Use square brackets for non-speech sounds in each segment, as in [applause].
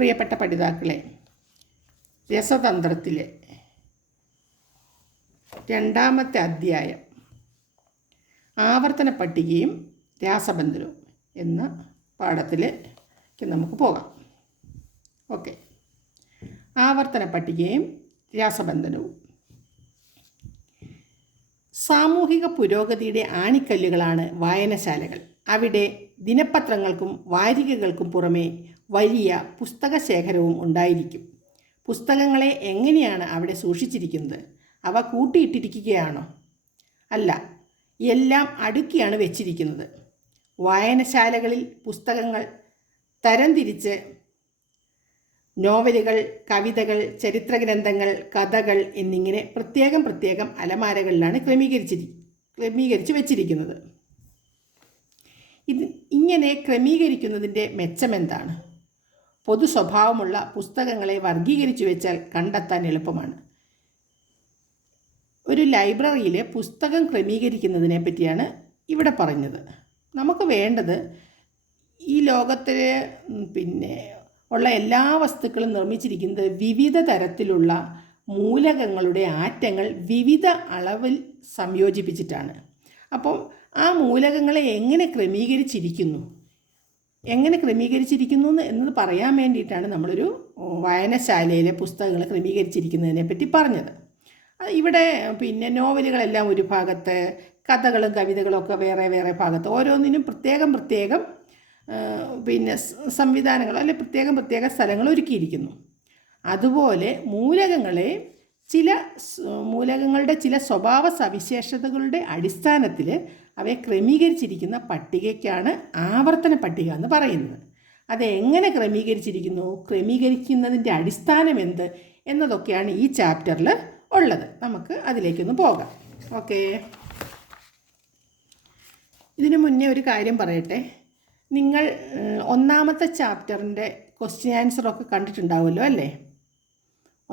പ്രിയപ്പെട്ട പഠിതാക്കളെ രസതന്ത്രത്തിലെ രണ്ടാമത്തെ അധ്യായം ആവർത്തന പട്ടികയും രാസബന്ധനവും എന്ന പാഠത്തിലേക്ക് നമുക്ക് പോകാം. ഓക്കെ. ആവർത്തന പട്ടികയും രാസബന്ധനവും സാമൂഹിക പുരോഗതിയുടെ ആണിക്കല്ലുകളാണ് വായനശാലകൾ. അവിടെ ദിനപത്രങ്ങൾക്കും വാരികകൾക്കും പുറമെ വലിയ പുസ്തക ശേഖരവും ഉണ്ടായിരിക്കും. പുസ്തകങ്ങളെ എങ്ങനെയാണ് അവിടെ സൂക്ഷിച്ചിരിക്കുന്നത്? അവ കൂട്ടിയിട്ടിരിക്കുകയാണോ? അല്ല എല്ലാം അടുക്കിയാണ് വെച്ചിരിക്കുന്നത്. വായനശാലകളിൽ പുസ്തകങ്ങൾ തരംതിരിച്ച് നോവലുകൾ കവിതകൾ ചരിത്ര ഗ്രന്ഥങ്ങൾ കഥകൾ എന്നിങ്ങനെ പ്രത്യേകം പ്രത്യേകം അലമാരകളിലാണ് ക്രമീകരിച്ചിരി ക്രമീകരിച്ച് വെച്ചിരിക്കുന്നത്. ഇത് ഇങ്ങനെ ക്രമീകരിക്കുന്നതിന്റെ മെച്ചമെന്താണ്? പൊതു സ്വഭാവമുള്ള പുസ്തകങ്ങളെ വർഗീകരിച്ചു വെച്ചാൽ കണ്ടെത്താൻ എളുപ്പമാണ്. ഒരു ലൈബ്രറിയിലെ പുസ്തകം ക്രമീകരിക്കുന്നതിനെ പറ്റിയാണ് ഇവിടെ പറഞ്ഞത്. നമുക്ക് വേണ്ടത് ഈ ലോകത്തിൽ പിന്നെ ഉള്ള എല്ലാ വസ്തുക്കളും നിർമ്മിച്ചിരിക്കുന്നത് വിവിധ തരത്തിലുള്ള മൂലകങ്ങളുടെ ആറ്റങ്ങൾ വിവിധ അളവിൽ സംയോജിപ്പിച്ചിട്ടാണ്. അപ്പോൾ ആ മൂലകങ്ങളെ എങ്ങനെ ക്രമീകരിച്ചിരിക്കുന്നു? എങ്ങനെ ക്രമീകരിച്ചിരിക്കുന്നു എന്ന് എന്നത് പറയാൻ വേണ്ടിയിട്ടാണ് നമ്മളൊരു വായനശാലയിലെ പുസ്തകങ്ങൾ ക്രമീകരിച്ചിരിക്കുന്നതിനെ പറ്റി പറഞ്ഞത്. ഇവിടെ പിന്നെ നോവലുകളെല്ലാം ഒരു ഭാഗത്ത് കഥകളും കവിതകളും ഒക്കെ വേറെ വേറെ ഭാഗത്ത് ഓരോന്നിനും പ്രത്യേകം പ്രത്യേകം പിന്നെ സംവിധാനങ്ങളോ സംവിധാനങ്ങൾ അല്ലെ പ്രത്യേകം പ്രത്യേക സ്ഥലങ്ങൾ ഒരുക്കിയിരിക്കുന്നു. അതുപോലെ മൂലകങ്ങളെ ചില മൂലകങ്ങളുടെ ചില സ്വഭാവ സവിശേഷതകളുടെ അടിസ്ഥാനത്തിൽ അവയെ ക്രമീകരിച്ചിരിക്കുന്ന പട്ടികയ്ക്കാണ് ആവർത്തന പട്ടിക എന്ന് പറയുന്നത്. അത് എങ്ങനെ ക്രമീകരിച്ചിരിക്കുന്നു? ക്രമീകരിക്കുന്നതിന്റെ അടിസ്ഥാനം എന്ത്? എന്നതൊക്കെയാണ് ഈ ചാപ്റ്ററിൽ ഉള്ളത്. നമുക്ക് അതിലേക്കൊന്ന് പോകാം. ഓക്കേ. ഇതിനു മുന്നേ ഒരു കാര്യം പറയട്ടെ. നിങ്ങൾ ഒന്നാമത്തെ ചാപ്റ്ററിന്റെ ക്വസ്റ്റ്യൻ ആൻസറൊക്കെ കണ്ടിട്ടുണ്ടാവുമല്ലോ അല്ലേ?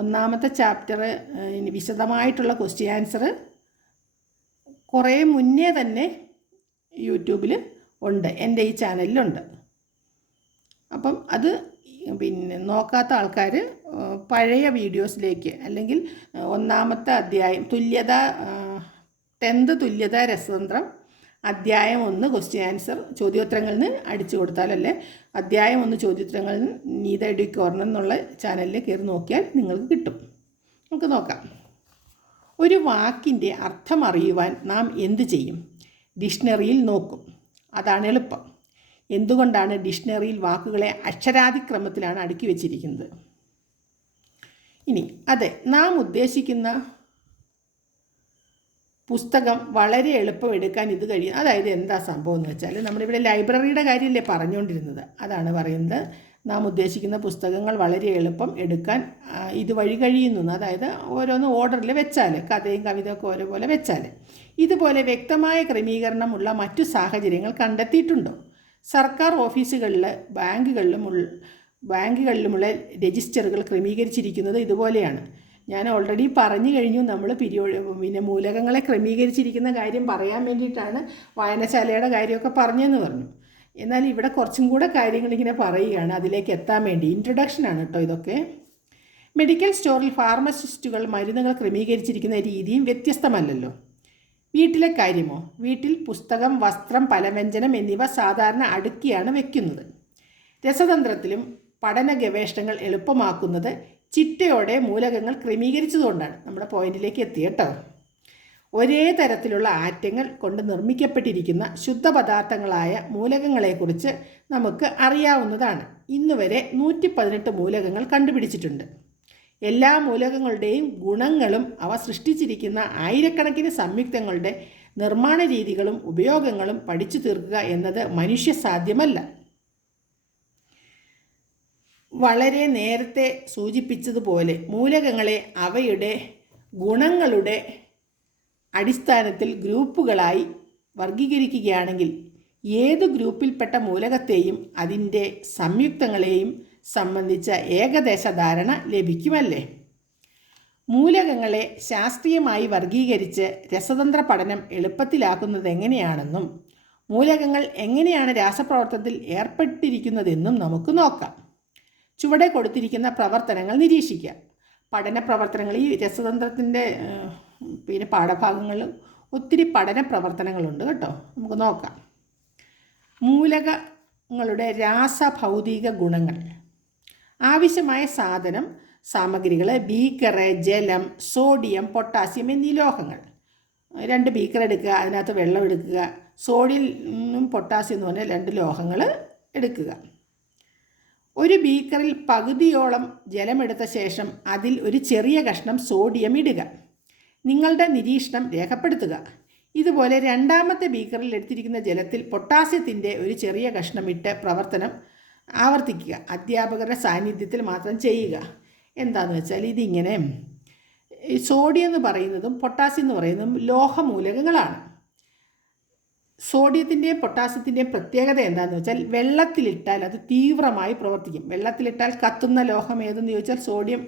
ഒന്നാമത്തെ ചാപ്റ്റർ വിശദമായിട്ടുള്ള ക്വസ്റ്റ്യൻ ആൻസർ കുറേ മുന്നേ തന്നെ യൂട്യൂബിൽ ഉണ്ട്. എന്റെ ഈ ചാനലിലുണ്ട്. അപ്പം അത് പിന്നെ നോക്കാത്ത ആൾക്കാർ പഴയ വീഡിയോസിലേക്ക് അല്ലെങ്കിൽ ഒന്നാമത്തെ അധ്യായം തുല്യത ടെൻത്ത് തുല്യത രസതന്ത്രം അധ്യായം ഒന്ന് ക്വസ്റ്റ്യൻ ആൻസർ ചോദ്യോത്തരങ്ങളിൽ നിന്ന് അടിച്ചു കൊടുത്താലല്ലേ? അധ്യായം ഒന്ന് ചോദ്യോത്തരങ്ങളിൽ നിന്ന് നീത എഡ്യു കോർണർ എന്നുള്ള ചാനലിൽ കയറി നോക്കിയാൽ നിങ്ങൾക്ക് കിട്ടും. നമുക്ക് നോക്കാം. ഒരു വാക്കിന്റെ അർത്ഥം അറിയുവാൻ നാം എന്ത് ചെയ്യും? ഡിക്ഷണറിയിൽ നോക്കും. അതാണ് എളുപ്പം. എന്തുകൊണ്ടാണ് ഡിക്ഷണറിയിൽ വാക്കുകളെ അക്ഷരാതിക്രമത്തിലാണ് അടുക്കി വച്ചിരിക്കുന്നത്? ഇനി അതെ നാം ഉദ്ദേശിക്കുന്ന പുസ്തകം വളരെ എളുപ്പം എടുക്കാൻ ഇത് കഴിയും. അതായത് എന്താ സംഭവം എന്ന് വെച്ചാൽ നമ്മളിവിടെ ലൈബ്രറിയുടെ കാര്യമല്ലേ പറഞ്ഞുകൊണ്ടിരുന്നത്. അതാണ് പറയുന്നത്. നാം ഉദ്ദേശിക്കുന്ന പുസ്തകങ്ങൾ വളരെ എളുപ്പം എടുക്കാൻ ഇതുവഴി ഇത് വഴി കഴിയുന്നു അതായത് ഓരോന്ന് ഓർഡറിൽ വെച്ചാൽ കഥയും കവിതയൊക്കെ ഓരോപോലെ വെച്ചാൽ ഇതുപോലെ വ്യക്തമായ ക്രമീകരണമുള്ള മറ്റു സാഹചര്യങ്ങൾ കണ്ടെത്തിയിട്ടുണ്ടോ? സർക്കാർ ഓഫീസുകളിൽ ബാങ്കുകളിലും ബാങ്കുകളിലുമുള്ള രജിസ്റ്ററുകൾ ക്രമീകരിച്ചിരിക്കുന്നത് ഇതുപോലെയാണ്. ഞാൻ ഓൾറെഡി പറഞ്ഞു കഴിഞ്ഞു. നമ്മൾ പിരിയോ പിന്നെ മൂലകങ്ങളെ ക്രമീകരിച്ചിരിക്കുന്ന കാര്യം പറയാൻ വേണ്ടിയിട്ടാണ് വായനശാലയുടെ കാര്യമൊക്കെ പറഞ്ഞതെന്ന് പറഞ്ഞു. എന്നാൽ ഇവിടെ കുറച്ചും കൂടെ കാര്യങ്ങൾ ഇങ്ങനെ പറയുകയാണ്. അതിലേക്ക് എത്താൻ വേണ്ടി. ഇൻട്രൊഡക്ഷനാണ് കേട്ടോ ഇതൊക്കെ. മെഡിക്കൽ സ്റ്റോറിൽ ഫാർമസിസ്റ്റുകൾ മരുന്നുകൾ ക്രമീകരിച്ചിരിക്കുന്ന രീതിയും വ്യത്യസ്തമല്ലല്ലോ. വീട്ടിലെ കാര്യമോ? വീട്ടിൽ പുസ്തകം വസ്ത്രം പലവ്യഞ്ജനം എന്നിവ സാധാരണ അടുക്കിയാണ് വയ്ക്കുന്നത് രസതന്ത്രത്തിലും പഠന ഗവേഷണങ്ങൾ എളുപ്പമാക്കുന്നത് ചിട്ടയോടെ മൂലകങ്ങൾ ക്രമീകരിച്ചതുകൊണ്ടാണ് നമ്മുടെ പോയിന്റിലേക്ക് എത്തിയട്ടോ ഒരേ തരത്തിലുള്ള ആറ്റങ്ങൾ കൊണ്ട് നിർമ്മിക്കപ്പെട്ടിരിക്കുന്ന ശുദ്ധപദാർത്ഥങ്ങളായ മൂലകങ്ങളെക്കുറിച്ച് നമുക്ക് അറിയാവുന്നതാണ്. ഇന്നുവരെ നൂറ്റി പതിനെട്ട് മൂലകങ്ങൾ കണ്ടുപിടിച്ചിട്ടുണ്ട്. എല്ലാ മൂലകങ്ങളുടെയും ഗുണങ്ങളും അവ സൃഷ്ടിച്ചിരിക്കുന്ന ആയിരക്കണക്കിന് സംയുക്തങ്ങളുടെ നിർമ്മാണ രീതികളും ഉപയോഗങ്ങളും പഠിച്ചു തീർക്കുക എന്നത് മനുഷ്യ സാധ്യമല്ല വളരെ നേരത്തെ സൂചിപ്പിച്ചതുപോലെ മൂലകങ്ങളെ അവയുടെ ഗുണങ്ങളുടെ അടിസ്ഥാനത്തിൽ ഗ്രൂപ്പുകളായി വർഗീകരിക്കുകയാണെങ്കിൽ ഏത് ഗ്രൂപ്പിൽപ്പെട്ട മൂലകത്തെയും അതിന്റെ സംയുക്തങ്ങളെയും സംബന്ധിച്ച ഏകദേശ ധാരണ ലഭിക്കുമല്ലേ? മൂലകങ്ങളെ ശാസ്ത്രീയമായി വർഗീകരിച്ച് രസതന്ത്ര പഠനം എളുപ്പത്തിലാക്കുന്നത് എങ്ങനെയാണെന്നും മൂലകങ്ങൾ എങ്ങനെയാണ് രാസപ്രവർത്തനത്തിൽ ഏർപ്പെട്ടിരിക്കുന്നതെന്നും നമുക്ക് നോക്കാം. ചുവടെ കൊടുത്തിരിക്കുന്ന പ്രവർത്തനങ്ങൾ നിരീക്ഷിക്കുക. പഠന പ്രവർത്തനങ്ങൾ ഈ രസതന്ത്രത്തിന്റെ പിന്നെ പാഠഭാഗങ്ങളിൽ ഒത്തിരി പഠന പ്രവർത്തനങ്ങളുണ്ട് കേട്ടോ. നമുക്ക് നോക്കാം. മൂലകങ്ങളുടെ രാസഭൗതിക ഗുണങ്ങൾ. ആവശ്യമായ സാധനം സാമഗ്രികൾ ബീക്കറ് ജലം സോഡിയം പൊട്ടാസ്യം എന്നീ ലോഹങ്ങൾ. രണ്ട് ബീക്കർ എടുക്കുക അതിനകത്ത് വെള്ളം എടുക്കുക സോഡിയം പൊട്ടാസ്യം എന്ന് പറഞ്ഞാൽ രണ്ട് ലോഹങ്ങൾ എടുക്കുക. ഒരു ബീക്കറിൽ പകുതിയോളം ജലമെടുത്ത ശേഷം അതിൽ ഒരു ചെറിയ കഷ്ണം സോഡിയം ഇടുക. നിങ്ങളുടെ നിരീക്ഷണം രേഖപ്പെടുത്തുക. ഇതുപോലെ രണ്ടാമത്തെ ബീക്കറിൽ എടുത്തിരിക്കുന്ന ജലത്തിൽ പൊട്ടാസ്യത്തിന്റെ ഒരു ചെറിയ കഷ്ണം ഇട്ട് പ്രവർത്തനം ആവർത്തിക്കുക. അധ്യാപകരുടെ സാന്നിധ്യത്തിൽ മാത്രം ചെയ്യുക. എന്താണെന്ന് വെച്ചാൽ ഇതിങ്ങനെ സോഡിയം എന്ന് പറയുന്നതും പൊട്ടാസ്യം എന്ന് പറയുന്നതും ലോഹമൂലകങ്ങളാണ്. സോഡിയത്തിന്റെയും പൊട്ടാസ്യത്തിന്റെയും പ്രത്യേകത എന്താണെന്ന് വെച്ചാൽ വെള്ളത്തിലിട്ടാൽ അത് തീവ്രമായി പ്രവർത്തിക്കും. വെള്ളത്തിലിട്ടാൽ കത്തുന്ന ലോഹം ഏതെന്ന് ചോദിച്ചാൽ സോഡിയം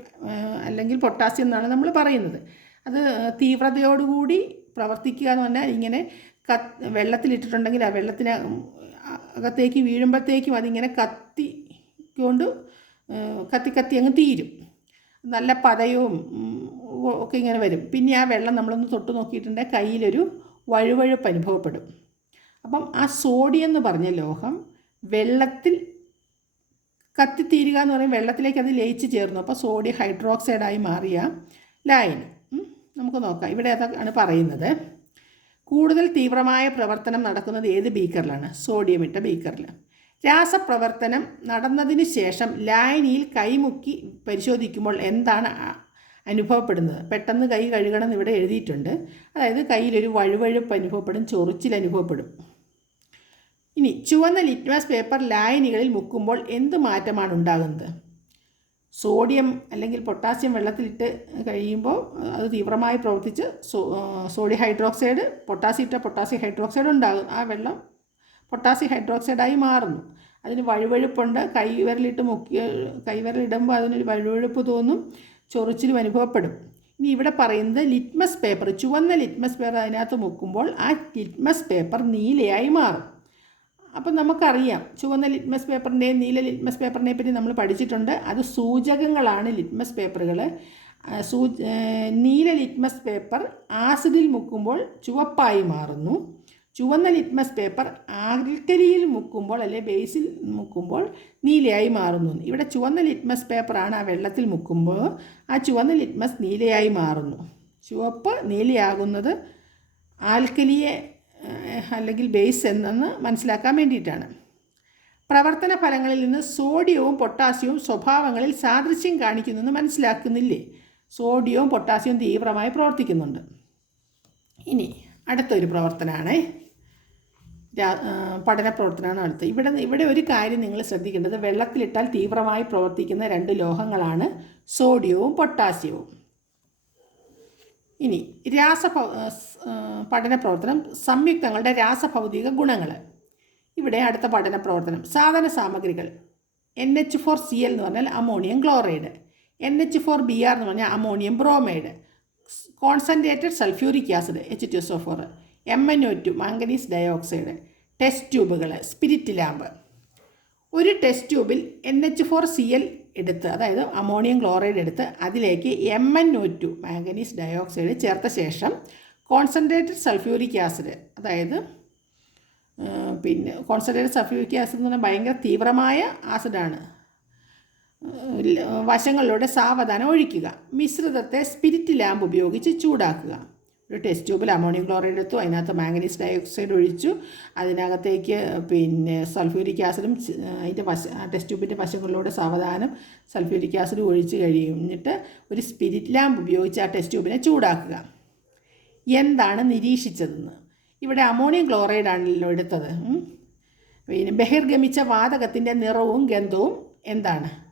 അല്ലെങ്കിൽ പൊട്ടാസ്യം എന്നാണ് നമ്മൾ പറയുന്നത്. അത് തീവ്രതയോടുകൂടി പ്രവർത്തിക്കുക എന്ന് പറഞ്ഞാൽ ഇങ്ങനെ കത്ത് വെള്ളത്തിലിട്ടിട്ടുണ്ടെങ്കിൽ ആ വെള്ളത്തിന് അകത്തേക്ക് വീഴുമ്പോഴത്തേക്കും അതിങ്ങനെ കത്തിക്കൊണ്ട് കൊണ്ട് കത്തി കത്തി അങ്ങ് തീരും. നല്ല പതയവും ഒക്കെ ഇങ്ങനെ വരും. പിന്നെ ആ വെള്ളം നമ്മളൊന്ന് തൊട്ട് നോക്കിയിട്ടുണ്ടെങ്കിൽ കയ്യിലൊരു വഴുവഴുപ്പ് അനുഭവപ്പെടും. അപ്പം ആ സോഡിയം എന്ന് പറഞ്ഞ ലോഹം വെള്ളത്തിൽ കത്തിത്തീരുക എന്ന് പറയും വെള്ളത്തിലേക്ക് അത് ലയിച്ച് ചേർന്നു. അപ്പോൾ സോഡിയം ഹൈഡ്രോക്സൈഡായി മാറിയ ലായനി. നമുക്ക് നോക്കാം. ഇവിടെ അതാണ് പറയുന്നത്. കൂടുതൽ തീവ്രമായ പ്രവർത്തനം നടക്കുന്നത് ഏത് ബീക്കറിലാണ്? സോഡിയം ഇട്ട ബീക്കറിൽ രാസപ്രവർത്തനം നടന്നതിന് ശേഷം ലായനിയിൽ കൈമുക്കി പരിശോധിക്കുമ്പോൾ എന്താണ് അനുഭവപ്പെടുന്നത്. പെട്ടെന്ന് കൈ കഴുകണം എന്ന് ഇവിടെ എഴുതിയിട്ടുണ്ട്. അതായത് കയ്യിലൊരു വഴുവഴുപ്പ് അനുഭവപ്പെടും ചൊറിച്ചിൽ അനുഭവപ്പെടും. ഇനി ചുവന്ന ലിറ്റ്മസ് പേപ്പർ ലായനികളിൽ മുക്കുമ്പോൾ എന്ത് മാറ്റമാണ് ഉണ്ടാകുന്നത്? സോഡിയം അല്ലെങ്കിൽ പൊട്ടാസ്യം വെള്ളത്തിലിട്ട് കഴിയുമ്പോൾ അത് തീവ്രമായി പ്രവർത്തിച്ച് സോഡിയം ഹൈഡ്രോക്സൈഡ് പൊട്ടാസ്യം ഇട്ട പൊട്ടാസ്യം ഹൈഡ്രോക്സൈഡ് ഉണ്ടാകും. ആ വെള്ളം പൊട്ടാസ്യം ഹൈഡ്രോക്സൈഡായി മാറുന്നു. അതിന് വഴുവഴുപ്പുണ്ട്. കൈവിരലിട്ട് മുക്കി കൈവിരലിടുമ്പോൾ അതിനൊരു വഴുവഴുപ്പ് തോന്നും. ചൊറിച്ചിലും അനുഭവപ്പെടും. ഇനി ഇവിടെ പറയുന്നത് ലിറ്റ്മസ് പേപ്പർ ചുവന്ന ലിറ്റ്മസ് പേപ്പർ അതിനകത്ത് മുക്കുമ്പോൾ ആ ലിറ്റ്മസ് പേപ്പർ നീലയായി മാറും. അപ്പം നമുക്കറിയാം ചുവന്ന ലിറ്റ്മസ് പേപ്പറിന്റെയും നീല ലിറ്റ്മസ് പേപ്പറിനെ പറ്റി നമ്മൾ പഠിച്ചിട്ടുണ്ട്. അത് സൂചകങ്ങളാണ് ലിറ്റ്മസ് പേപ്പറുകൾ സൂ നീല ലിറ്റ്മസ് പേപ്പർ ആസിഡിൽ മുക്കുമ്പോൾ ചുവപ്പായി മാറുന്നു. ചുവന്ന ലിറ്റ്മസ് പേപ്പർ ആൽക്കലിയിൽ മുക്കുമ്പോൾ അല്ലെ ബേസിൽ മുക്കുമ്പോൾ നീലയായി മാറുന്നു. ഇവിടെ ചുവന്ന ലിറ്റ്മസ് പേപ്പറാണ് ആ വെള്ളത്തിൽ മുക്കുമ്പോൾ. ആ ചുവന്ന ലിറ്റ്മസ് നീലയായി മാറുന്നു. ചുവപ്പ് നീലയാകുന്നത് ആൽക്കലിയെ അല്ലെങ്കിൽ ബേസ് എന്നെന്ന് മനസ്സിലാക്കാൻ വേണ്ടിയിട്ടാണ്. പ്രവർത്തന ഫലങ്ങളിൽ നിന്ന് സോഡിയവും പൊട്ടാസ്യവും സ്വഭാവങ്ങളിൽ സാദൃശ്യം കാണിക്കുന്നെന്ന് മനസ്സിലാക്കുന്നില്ലേ? സോഡിയവും പൊട്ടാസ്യവും തീവ്രമായി പ്രവർത്തിക്കുന്നുണ്ട്. ഇനി അടുത്തൊരു പ്രവർത്തനമാണ് പഠന പ്രവർത്തനമാണ് അടുത്ത് ഇവിടെ ഇവിടെ ഒരു കാര്യം നിങ്ങൾ ശ്രദ്ധിക്കേണ്ടത് വെള്ളത്തിലിട്ടാൽ തീവ്രമായി പ്രവർത്തിക്കുന്ന രണ്ട് ലോഹങ്ങളാണ് സോഡിയവും പൊട്ടാസ്യവും. ഇനി രാസ പഠന പ്രവർത്തനം സംയുക്തങ്ങളുടെ രാസഭൗതിക ഗുണങ്ങൾ ഇവിടെ അടുത്ത പഠന പ്രവർത്തനം സാധന സാമഗ്രികൾ. N H four C L എന്ന് പറഞ്ഞാൽ ammonium chloride. N H four B R എന്ന് പറഞ്ഞാൽ ammonium bromide. Concentrated sulphuric acid H two S O four M N O two manganese dioxide test ട്യൂബുകൾ സ്പിരിറ്റ് ലാമ്പ് ഒരു test ട്യൂബിൽ N H four C L എടുത്ത് അതായത് ammonium chloride എടുത്ത് അതിലേക്ക് M N O two manganese dioxide ചേർത്ത ശേഷം concentrated sulphuric acid അതായത് പിന്നെ കോൺസെൻട്രേറ്റഡ് സൾഫ്യൂരിക് ആസിഡ് എന്ന് പറഞ്ഞാൽ ഭയങ്കര തീവ്രമായ ആസിഡാണ് വശങ്ങളിലൂടെ സാവധാനം ഒഴിക്കുക. മിശ്രിതത്തെ സ്പിരിറ്റ് ലാമ്പ് ഉപയോഗിച്ച് ചൂടാക്കുക. ഒരു ടെസ്റ്റ് ട്യൂബിൽ അമോണിയം ക്ലോറൈഡ് എടുത്തു. അതിനകത്ത് മാംഗനീസ് ഡയോക്സൈഡ് ഒഴിച്ചു. അതിനകത്തേക്ക് പിന്നെ സൾഫ്യൂരിക് ആസിഡും അതിന്റെ ആ ടെസ്റ്റ് ട്യൂബിന്റെ വശങ്ങളിലൂടെ സാവധാനം സൾഫ്യൂരിക് ആസിഡ് ഒഴിച്ച് കഴിഞ്ഞിട്ട് ഒരു സ്പിരിറ്റ് ലാമ്പ് ഉപയോഗിച്ച് ആ ടെസ്റ്റ് ട്യൂബിനെ ചൂടാക്കുക. എന്താണ് നിരീക്ഷിച്ചതെന്ന്? ഇവിടെ അമോണിയം ക്ലോറൈഡ് ആണല്ലോ എടുത്തത്. പിന്നെ ബഹിർഗമിച്ച വാതകത്തിന്റെ നിറവും ഗന്ധവും എന്താണ്?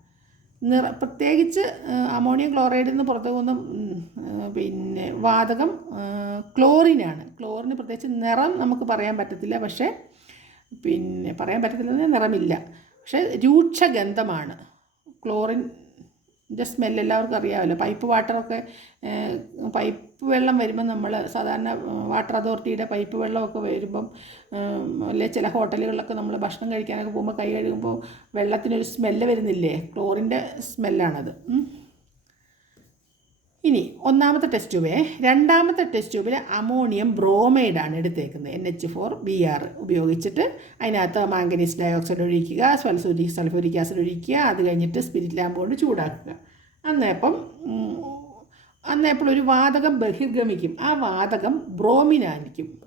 നിറ പ്രത്യേകിച്ച് അമോണിയം ക്ലോറൈഡിൽ നിന്ന് പുറത്തു പോകുന്ന പിന്നെ വാതകം ക്ലോറിനാണ്. ക്ലോറിന് പ്രത്യേകിച്ച് നിറം നമുക്ക് പറയാൻ പറ്റത്തില്ല. പക്ഷേ പിന്നെ പറയാൻ പറ്റത്തില്ലെന്ന് നിറമില്ല. പക്ഷേ രൂക്ഷഗന്ധമാണ് ക്ലോറിൻ ഇതിന്റെ സ്മെല്ല് എല്ലാവർക്കും അറിയാമല്ലോ. പൈപ്പ് വാട്ടറൊക്കെ പൈപ്പ് വെള്ളം വരുമ്പോൾ നമ്മൾ സാധാരണ വാട്ടർ അതോറിറ്റിയുടെ പൈപ്പ് വെള്ളമൊക്കെ വരുമ്പം അല്ലെ ചില ഹോട്ടലുകളിലൊക്കെ നമ്മൾ ഭക്ഷണം കഴിക്കാനൊക്കെ പോകുമ്പോൾ കൈ കഴുകുമ്പോൾ വെള്ളത്തിനൊരു സ്മെല്ല് വരുന്നില്ലേ? ക്ലോറിന്റെ സ്മെല്ലാണത്. ഇനി ഒന്നാമത്തെ ടെസ്റ്റ് ട്യൂബേ രണ്ടാമത്തെ ടെസ്റ്റ് ട്യൂബിൽ അമോണിയം ബ്രോമൈഡാണ് എടുത്തേക്കുന്നത്. N H four B R ഉപയോഗിച്ചിട്ട്. അതിനകത്ത് മാംഗനീസ് ഡയോക്സൈഡ് ഒഴിക്കുക സ്വൽസൂരി സൾഫൂരിക് ആസിഡ് ഒഴിക്കുക അത് കഴിഞ്ഞിട്ട് സ്പിരിറ്റ് ലാമ്പ് കൊണ്ട് ചൂടാക്കുക. അന്നേപ്പം അന്നേപ്പോഴൊരു വാതകം ബഹിർഗമിക്കും. ആ വാതകം ബ്രോമിനായിരിക്കും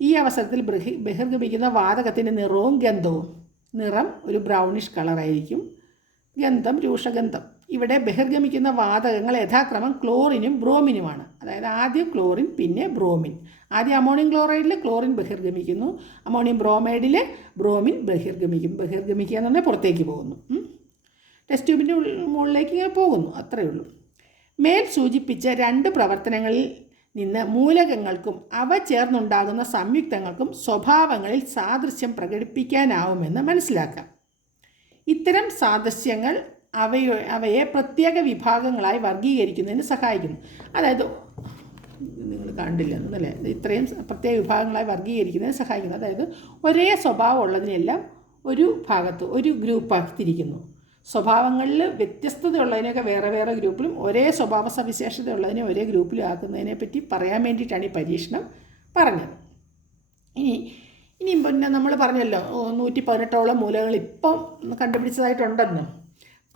ഈ അവസരത്തിൽ ബഹി ബഹിർഗമിക്കുന്ന വാതകത്തിന്റെ നിറവും ഗന്ധവും. നിറം ഒരു ബ്രൗണിഷ് കളറായിരിക്കും ഗന്ധം രൂക്ഷഗന്ധം. ഇവിടെ ബഹിർഗമിക്കുന്ന വാതകങ്ങൾ യഥാക്രമം ക്ലോറിനും ബ്രോമിനുമാണ്. അതായത് ആദ്യം ക്ലോറിൻ പിന്നെ ബ്രോമിൻ. ആദ്യം അമോണിയം ക്ലോറൈഡിൽ ക്ലോറിൻ ബഹിർഗമിക്കുന്നു. അമോണിയം ബ്രോമൈഡിൽ ബ്രോമിൻ ബഹിർഗമിക്കും. ബഹിർഗമിക്കുക എന്ന് പറഞ്ഞാൽ പുറത്തേക്ക് പോകുന്നു. ടെസ്റ്റ് ട്യൂബിന്റെ മുകളിലേക്ക് ഇങ്ങനെ പോകുന്നു. അത്രയേ ഉള്ളൂ. മേൽ സൂചിപ്പിച്ച രണ്ട് പ്രവർത്തനങ്ങളിൽ നിന്ന് മൂലകങ്ങൾക്കും അവ ചേർന്നുണ്ടാകുന്ന സംയുക്തങ്ങൾക്കും സ്വഭാവങ്ങളിൽ സാദൃശ്യം പ്രകടിപ്പിക്കാനാവുമെന്ന് മനസ്സിലാക്കാം. ഇത്തരം സാദൃശ്യങ്ങൾ അവയോ അവയെ പ്രത്യേക വിഭാഗങ്ങളായി വർഗീകരിക്കുന്നതിന് സഹായിക്കുന്നു. അതായത് നിങ്ങൾ കണ്ടില്ല എന്നല്ലേ ഇത്രയും പ്രത്യേക വിഭാഗങ്ങളായി വർഗീകരിക്കുന്നതിന് സഹായിക്കുന്നു. അതായത് ഒരേ സ്വഭാവം ഉള്ളതിനെല്ലാം ഒരു ഭാഗത്ത് ഒരു ഗ്രൂപ്പാക്കി തിരിക്കുന്നു. സ്വഭാവങ്ങളിൽ വ്യത്യസ്തതയുള്ളതിനൊക്കെ വേറെ വേറെ ഗ്രൂപ്പിലും ഒരേ സ്വഭാവ സവിശേഷതയുള്ളതിനെ ഒരേ ഗ്രൂപ്പിലും ആക്കുന്നതിനെ പറ്റി പറയാൻ വേണ്ടിയിട്ടാണ് ഈ പരീക്ഷണം പറഞ്ഞത്. ഇനി ഇനി പിന്നെ നമ്മൾ പറഞ്ഞല്ലോ നൂറ്റി പതിനെട്ടോളം മൂലകൾ ഇപ്പം കണ്ടുപിടിച്ചതായിട്ടുണ്ടെന്ന്.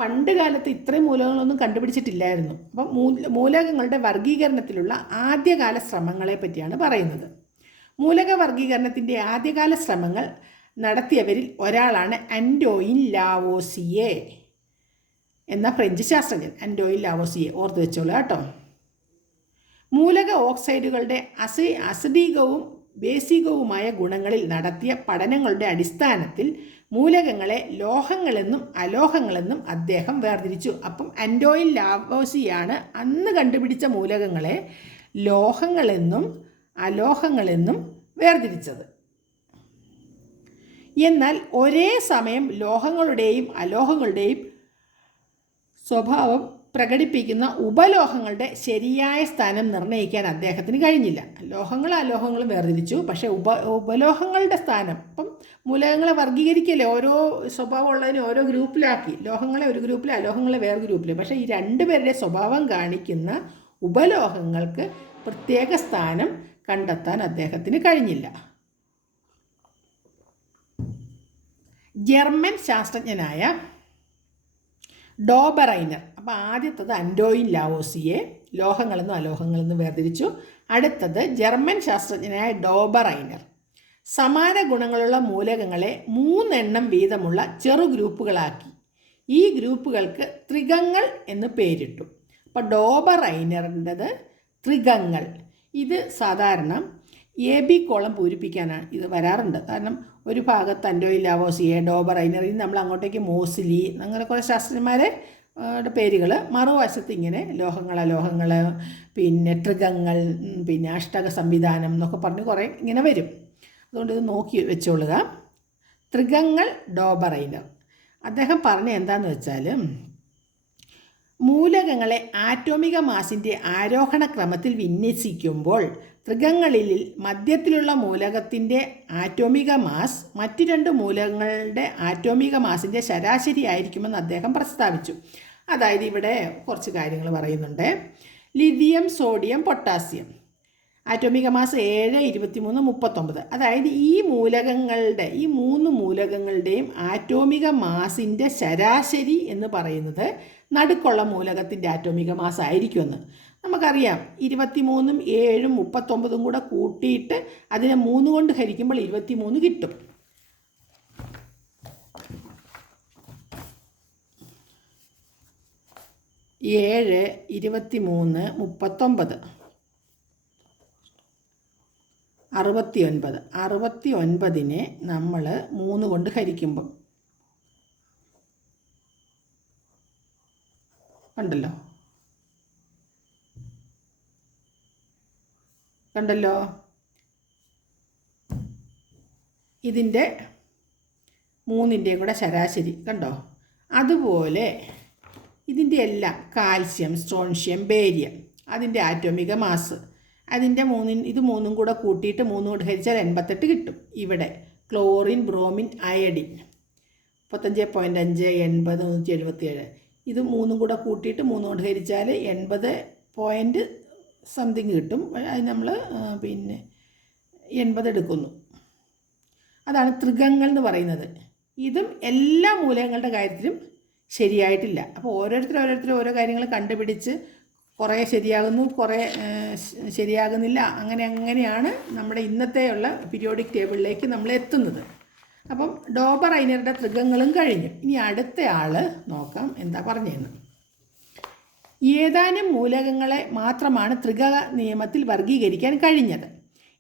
പണ്ട് കാലത്ത് ഇത്രയും മൂലകങ്ങളൊന്നും കണ്ടുപിടിച്ചിട്ടില്ലായിരുന്നു. അപ്പം മൂല മൂലകങ്ങളുടെ വർഗീകരണത്തിലുള്ള ആദ്യകാല ശ്രമങ്ങളെ പറ്റിയാണ് പറയുന്നത്. മൂലക വർഗീകരണത്തിന്റെ ആദ്യകാല ശ്രമങ്ങൾ നടത്തിയവരിൽ ഒരാളാണ് അൻഡോയിൻ ലാവോസിയെ എന്ന ഫ്രഞ്ച് ശാസ്ത്രജ്ഞൻ. അൻഡോയിൻ ലാവോസിയെ ഓർത്ത് വെച്ചോളൂ കേട്ടോ. മൂലക ഓക്സൈഡുകളുടെ അസി അസിഡീകവും ബേസികവുമായ ഗുണങ്ങളിൽ നടത്തിയ പഠനങ്ങളുടെ അടിസ്ഥാനത്തിൽ മൂലകങ്ങളെ ലോഹങ്ങളെന്നും അലോഹങ്ങളെന്നും അദ്ദേഹം വേർതിരിച്ചു. അപ്പം അൻഡോയിൽ ലാവോസിയാണ് അന്ന് കണ്ടുപിടിച്ച മൂലകങ്ങളെ ലോഹങ്ങളെന്നും അലോഹങ്ങളെന്നും വേർതിരിച്ചത്. എന്നാൽ ഒരേ സമയം ലോഹങ്ങളുടെയും അലോഹങ്ങളുടെയും സ്വഭാവം പ്രകടിപ്പിക്കുന്ന ഉപലോഹങ്ങളുടെ ശരിയായ സ്ഥാനം നിർണയിക്കാൻ അദ്ദേഹത്തിന് കഴിഞ്ഞില്ല. ലോഹങ്ങൾ അലോഹങ്ങളും വേർതിരിച്ചു. പക്ഷേ ഉപ ഉപലോഹങ്ങളുടെ സ്ഥാനം ഇപ്പം മൂലകങ്ങളെ വർഗീകരിക്കല്ലേ ഓരോ സ്വഭാവമുള്ളതിനെ ഓരോ ഗ്രൂപ്പിലാക്കി. ലോഹങ്ങളെ ഒരു ഗ്രൂപ്പിൽ അലോഹങ്ങളെ വേറെ ഗ്രൂപ്പിൽ പക്ഷേ ഈ രണ്ടുപേരുടെ സ്വഭാവം കാണിക്കുന്ന ഉപലോഹങ്ങൾക്ക് പ്രത്യേക സ്ഥാനം കണ്ടെത്താൻ അദ്ദേഹത്തിന് കഴിഞ്ഞില്ല. ജർമ്മൻ ശാസ്ത്രജ്ഞനായ ഡോബറൈനർ അപ്പോൾ ആദ്യത്തത് അൻഡോയിൻ ലാവോസിയെ ലോഹങ്ങളെന്നും അലോഹങ്ങളെന്നും വേർതിരിച്ചു. അടുത്തത് ജർമ്മൻ ശാസ്ത്രജ്ഞനായ ഡോബറൈനർ സമാന ഗുണങ്ങളുള്ള മൂലകങ്ങളെ മൂന്നെണ്ണം വീതമുള്ള ചെറു ഗ്രൂപ്പുകളാക്കി. ഈ ഗ്രൂപ്പുകൾക്ക് ത്രികങ്ങൾ എന്ന് പേരിട്ടു. അപ്പോൾ ഡോബറൈനറിന്റെത് ത്രികങ്ങൾ. ഇത് സാധാരണ എ ബി കോളം പൂരിപ്പിക്കാനാണ് ഇത് വരാറുണ്ട്. കാരണം ഒരു ഭാഗത്ത് അൻഡോയിൽ ലാവോസിയെ ഡോബറൈനർ ഇനി നമ്മൾ അങ്ങോട്ടേക്ക് മോസിലി അങ്ങനെ കുറേ ശാസ്ത്രജ്ഞന്മാരെ പേരുകൾ മറുവശത്ത് ഇങ്ങനെ ലോഹങ്ങൾ അലോഹങ്ങൾ പിന്നെ ട്രിഗങ്ങൾ പിന്നെ അഷ്ടക സംവിധാനം എന്നൊക്കെ പറഞ്ഞ് കുറേ ഇങ്ങനെ വരും. അതുകൊണ്ട് ഇത് നോക്കി വെച്ചോളുക. ത്രികങ്ങൾ ഡോബറൈനർ. അദ്ദേഹം പറഞ്ഞ എന്താന്ന് വെച്ചാൽ മൂലകങ്ങളെ ആറ്റോമിക മാസിന്റെ ആരോഹണ ക്രമത്തിൽ വിന്യസിക്കുമ്പോൾ ത്രികങ്ങളിൽ മധ്യത്തിലുള്ള മൂലകത്തിന്റെ ആറ്റോമിക മാസ് മറ്റു രണ്ട് മൂലകങ്ങളുടെ ആറ്റോമിക മാസിന്റെ ശരാശരി ആയിരിക്കുമെന്ന് അദ്ദേഹം പ്രസ്താവിച്ചു. അതായത് ഇവിടെ കുറച്ച് കാര്യങ്ങൾ പറയുന്നുണ്ട്. Lithium sodium potassium. Atomic mass ഏഴ് ഇരുപത്തിമൂന്ന് മുപ്പത്തൊമ്പത്. അതായത് ഈ മൂലകങ്ങളുടെ ഈ മൂന്ന് മൂലകങ്ങളുടെയും ആറ്റോമിക മാസിന്റെ ശരാശരി എന്ന് പറയുന്നത് നടുക്കുള്ള മൂലകത്തിന്റെ ആറ്റോമിക മാസ് ആയിരിക്കുമെന്ന് നമുക്കറിയാം ഇരുപത്തിമൂന്നും ഏഴും മുപ്പത്തൊമ്പതും കൂടെ കൂട്ടിയിട്ട് അതിനെ മൂന്ന് കൊണ്ട് ഹരിക്കുമ്പോൾ ഇരുപത്തിമൂന്ന് കിട്ടും. ഏഴ് ഇരുപത്തിമൂന്ന് മുപ്പത്തൊമ്പത്. അറുപത്തി ഒൻപത് അറുപത്തി ഒൻപതിനെ നമ്മൾ മൂന്ന് കൊണ്ട് ഹരിക്കുമ്പം. കണ്ടല്ലോ? കണ്ടല്ലോ? ഇതിന്റെ മൂന്നിന്റെയും കൂടെ ശരാശരി. കണ്ടോ? അതുപോലെ ഇതിന്റെ എല്ലാം കാൽസ്യം സ്ട്രോൺഷ്യം ബേരിയം അതിന്റെ ആറ്റോമിക മാസ്. അതിന്റെ മൂന്നിൻ ഇത് മൂന്നും കൂടെ കൂട്ടിയിട്ട് മൂന്നും കൂടെ ഹരിച്ചാൽ എൺപത്തെട്ട് കിട്ടും. ഇവിടെ ക്ലോറിൻ ബ്രോമിൻ അയഡിൻ. മുപ്പത്തഞ്ച് പോയിന്റ് അഞ്ച് എൺപത് നൂറ്റി എഴുപത്തി ഏഴ് ഇത് മൂന്നും കൂടെ കൂട്ടിയിട്ട് മൂന്നും കൊണ്ട് ഹരിച്ചാൽ എൺപത് പോയിന്റ് സംതിങ് കിട്ടും. അത് നമ്മൾ പിന്നെ എൺപത് എടുക്കുന്നു. അതാണ് തൃഗങ്ങൾ എന്ന് പറയുന്നത്. ഇതും എല്ലാ മൂലകങ്ങളുടെ കാര്യത്തിലും ശരിയായിട്ടില്ല. അപ്പോൾ ഓരോരുത്തർ ഓരോരുത്തർ ഓരോ കാര്യങ്ങൾ കണ്ടുപിടിച്ച് കുറേ ശരിയാകുന്നു കുറേ ശരിയാകുന്നില്ല. അങ്ങനെ അങ്ങനെയാണ് നമ്മുടെ ഇന്നത്തെയുള്ള പീരിയോഡിക് ടേബിളിലേക്ക് നമ്മൾ എത്തുന്നത്. അപ്പം ഡോബർ ഐനറുടെ തൃഗങ്ങളും കഴിഞ്ഞു. ഇനി അടുത്ത ആൾ നോക്കാം എന്താ പറഞ്ഞതെന്ന് ഏതാനും മൂലകങ്ങളെ മാത്രമാണ് ത്രിക നിയമത്തിൽ വർഗീകരിക്കാൻ കഴിഞ്ഞത്.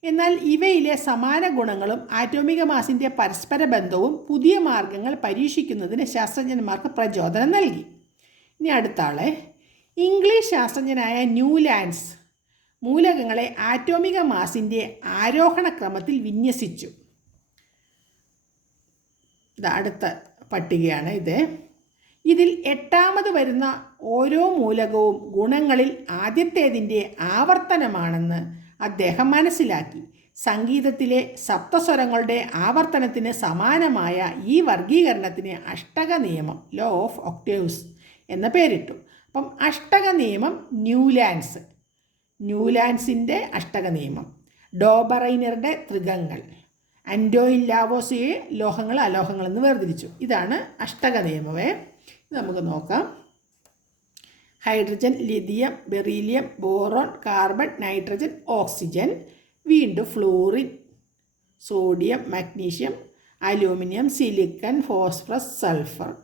എന്നാൽ ഇവയിലെ സമാന ഗുണങ്ങളും ആറ്റോമിക മാസിന്റെ പരസ്പര ബന്ധവും പുതിയ മാർഗങ്ങൾ പരീക്ഷിക്കുന്നതിന് ശാസ്ത്രജ്ഞന്മാർക്ക് പ്രചോദനം നൽകി. ഇനി അടുത്ത ആളെ ഇംഗ്ലീഷ് ശാസ്ത്രജ്ഞനായ ന്യൂലാൻഡ്സ് മൂലകങ്ങളെ ആറ്റോമിക മാസിന്റെ ആരോഹണ ക്രമത്തിൽ വിന്യസിച്ചു. അടുത്ത പട്ടികയാണ് ഇത്. ഇതിൽ എട്ടാമത് വരുന്ന ഓരോ മൂലകവും ഗുണങ്ങളിൽ ആദ്യത്തേതിന്റെ ആവർത്തനമാണെന്ന് അദ്ദേഹം മനസ്സിലാക്കി. സംഗീതത്തിലെ സപ്തസ്വരങ്ങളുടെ ആവർത്തനത്തിന് സമാനമായ ഈ വർഗീകരണത്തിന് അഷ്ടക നിയമം ലോ ഓഫ് ഒക്ടേവ്സ് എന്ന പേരിട്ടു. അപ്പം അഷ്ടക നിയമം ന്യൂലാൻഡ്സ്. ന്യൂലാൻഡ്സിന്റെ അഷ്ടക നിയമം ഡോബറൈനറുടെ ത്രികങ്ങൾ ആൻഡോയിൻ ലാവോസിയെ ലോഹങ്ങൾ അലോഹങ്ങൾ എന്ന് വേർതിരിച്ചു. ഇതാണ് അഷ്ടക നിയമമേ നമുക്ക് നോക്കാം. Hydrogen lithium beryllium boron carbon nitrogen oxygen വീണ്ടും fluorine sodium magnesium aluminium silicon phosphorus sulphur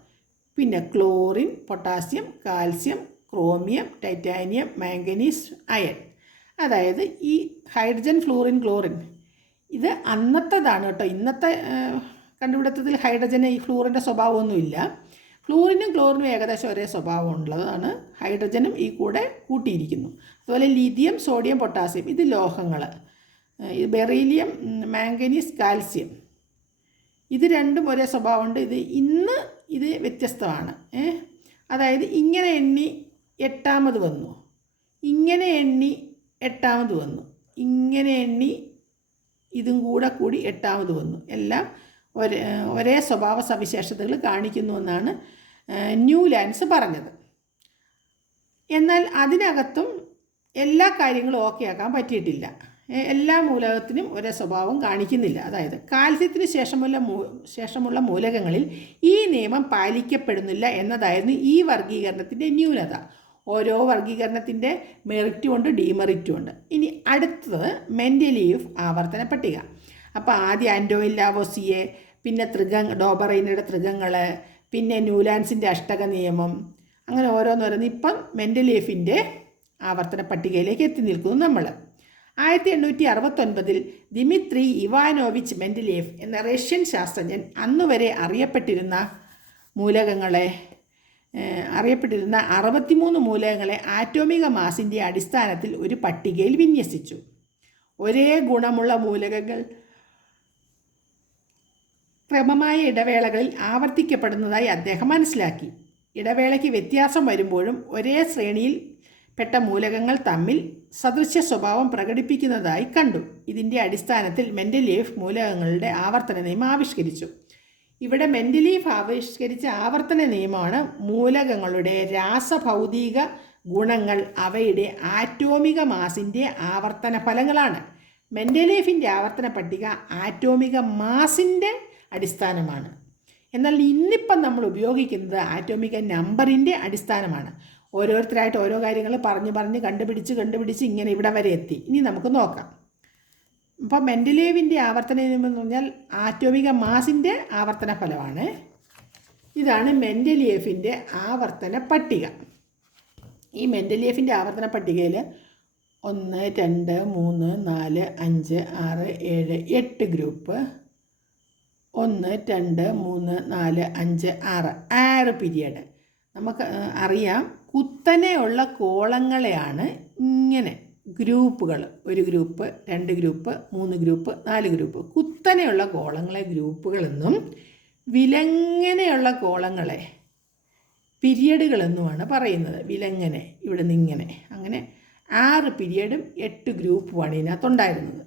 പിന്നെ chlorine potassium calcium chromium titanium manganese iron. അതായത് ഈ ഹൈഡ്രജൻ ഫ്ലൂറിൻ ക്ലോറിൻ. ഇത് അന്നത്തേതാണ് കേട്ടോ. ഇന്നത്തെ കണ്ടുപിടുത്തത്തിൽ ഹൈഡ്രജന് ഈ ഫ്ലൂറിന്റെ സ്വഭാവമൊന്നുമില്ല. ഫ്ലൂറിനും ക്ലോറിനും ഏകദേശം ഒരേ സ്വഭാവം ഉള്ളതാണ് ഹൈഡ്രജനും ഈ കൂടെ കൂട്ടിയിരിക്കുന്നു. അതുപോലെ ലിഥിയം സോഡിയം പൊട്ടാസ്യം ഇത് ലോഹങ്ങൾ. ഇത് ബെറീലിയം മാംഗനീസ് കാൽസ്യം. ഇത് രണ്ടും ഒരേ സ്വഭാവമുണ്ട്. ഇത് ഇന്ന് ഇത് വ്യത്യസ്തമാണ് അതായത് ഇങ്ങനെ എണ്ണി എട്ടാമത് വന്നു. ഇങ്ങനെ എണ്ണി എട്ടാമത് വന്നു. ഇങ്ങനെ എണ്ണി ഇതും കൂടെ കൂടി എട്ടാമത് വന്നു. എല്ലാം ഒരേ ഒരേ സ്വഭാവ സവിശേഷതകൾ കാണിക്കുന്നു എന്നാണ് ന്യൂ ലാൻസ് പറഞ്ഞത്. എന്നാൽ അതിനകത്തും എല്ലാ കാര്യങ്ങളും ഓക്കെ ആക്കാൻ പറ്റിയിട്ടില്ല. എല്ലാ മൂലകത്തിനും ഒരേ സ്വഭാവം കാണിക്കുന്നില്ല. അതായത് കാൽസ്യത്തിന് ശേഷമുള്ള മൂ ശേഷമുള്ള മൂലകങ്ങളിൽ ഈ നിയമം പാലിക്കപ്പെടുന്നില്ല എന്നതായിരുന്നു ഈ വർഗീകരണത്തിന്റെ ന്യൂനത. ഓരോ വർഗീകരണത്തിന്റെ മെറിറ്റും ഉണ്ട് ഡീമെറിറ്റും ഉണ്ട്. ഇനി അടുത്തത് മെന്റലീഫ് ആവർത്തന പട്ടിക. അപ്പോൾ ആദ്യം ആൻഡോയിൽ ലാവോസിയെ പിന്നെ തൃഗ ഡോബറൈനയുടെ തൃഗങ്ങൾ പിന്നെ ന്യൂലാൻസിന്റെ അഷ്ടക നിയമം അങ്ങനെ ഓരോന്നോരോന്ന് ഇപ്പം മെന്റലീഫിന്റെ ആവർത്തന പട്ടികയിലേക്ക് എത്തി നിൽക്കുന്നു നമ്മൾ ആയിരത്തി എണ്ണൂറ്റി അറുപത്തൊൻപതിൽ ദിമിത്രി ഇവാനോവിച്ച് മെൻഡലേഫ് എന്ന റഷ്യൻ ശാസ്ത്രജ്ഞൻ അന്നുവരെ അറിയപ്പെട്ടിരുന്ന മൂലകങ്ങളെ അറിയപ്പെട്ടിരുന്ന അറുപത്തിമൂന്ന് മൂലകങ്ങളെ ആറ്റോമിക മാസിന്റെ അടിസ്ഥാനത്തിൽ ഒരു പട്ടികയിൽ വിന്യസിച്ചു. ഒരേ ഗുണമുള്ള മൂലകങ്ങൾ ക്രമമായ ഇടവേളകളിൽ ആവർത്തിക്കപ്പെടുന്നതായി അദ്ദേഹം മനസ്സിലാക്കി. ഇടവേളയ്ക്ക് വ്യത്യാസം വരുമ്പോഴും ഒരേ ശ്രേണിയിൽ പെട്ട മൂലകങ്ങൾ തമ്മിൽ സദൃശ്യ സ്വഭാവം പ്രകടിപ്പിക്കുന്നതായി കണ്ടു. ഇതിന്റെ അടിസ്ഥാനത്തിൽ മെന്റലീഫ് മൂലകങ്ങളുടെ ആവർത്തന നിയമം ആവിഷ്കരിച്ചു. ഇവിടെ മെന്റലീഫ് ആവിഷ്കരിച്ച ആവർത്തന നിയമമാണ് മൂലകങ്ങളുടെ രാസഭൗതിക ഗുണങ്ങൾ അവയുടെ ആറ്റോമിക മാസിന്റെ ആവർത്തന ഫലങ്ങളാണ്. മെന്റലീഫിന്റെ ആവർത്തന പട്ടിക ആറ്റോമിക മാസിന്റെ അടിസ്ഥാനമാണ്. എന്നാൽ ഇന്നിപ്പം നമ്മൾ ഉപയോഗിക്കുന്നത് ആറ്റോമിക നമ്പറിന്റെ അടിസ്ഥാനമാണ്. ഓരോരുത്തരായിട്ട് ഓരോ കാര്യങ്ങൾ പറഞ്ഞ് പറഞ്ഞ് കണ്ടുപിടിച്ച് കണ്ടുപിടിച്ച് ഇങ്ങനെ ഇവിടെ വരെ എത്തി. ഇനി നമുക്ക് നോക്കാം. അപ്പോൾ മെന്റലേവിന്റെ ആവർത്തന നിയമം എന്ന് പറഞ്ഞാൽ ആറ്റോമിക മാസിന്റെ ആവർത്തന ഫലമാണ്. ഇതാണ് മെന്റലിയഫിന്റെ ആവർത്തന പട്ടിക. ഈ മെന്റലിയഫിന്റെ ആവർത്തന പട്ടികയിൽ ഒന്ന് രണ്ട് മൂന്ന് നാല് അഞ്ച് ആറ് ഏഴ് എട്ട് ഗ്രൂപ്പ്. ഒന്ന് രണ്ട് മൂന്ന് നാല് അഞ്ച് ആറ്. ആറ് പീരിയഡ്. നമുക്ക് അറിയാം. കുത്തനെയുള്ള കോളങ്ങളെയാണ് ഇങ്ങനെ ഗ്രൂപ്പുകൾ. ഒരു ഗ്രൂപ്പ് രണ്ട് ഗ്രൂപ്പ് മൂന്ന് ഗ്രൂപ്പ് നാല് ഗ്രൂപ്പ്. കുത്തനെയുള്ള കോളങ്ങളെ ഗ്രൂപ്പുകളെന്നും വിലങ്ങനെയുള്ള കോളങ്ങളെ പിരിയഡുകൾ എന്നുമാണ് പറയുന്നത്. വിലങ്ങനെ ഇവിടെ നിന്ന് ഇങ്ങനെ. അങ്ങനെ ആറ് പിരിയഡും എട്ട് ഗ്രൂപ്പുമാണ് ഇതിനകത്തുണ്ടായിരുന്നത്.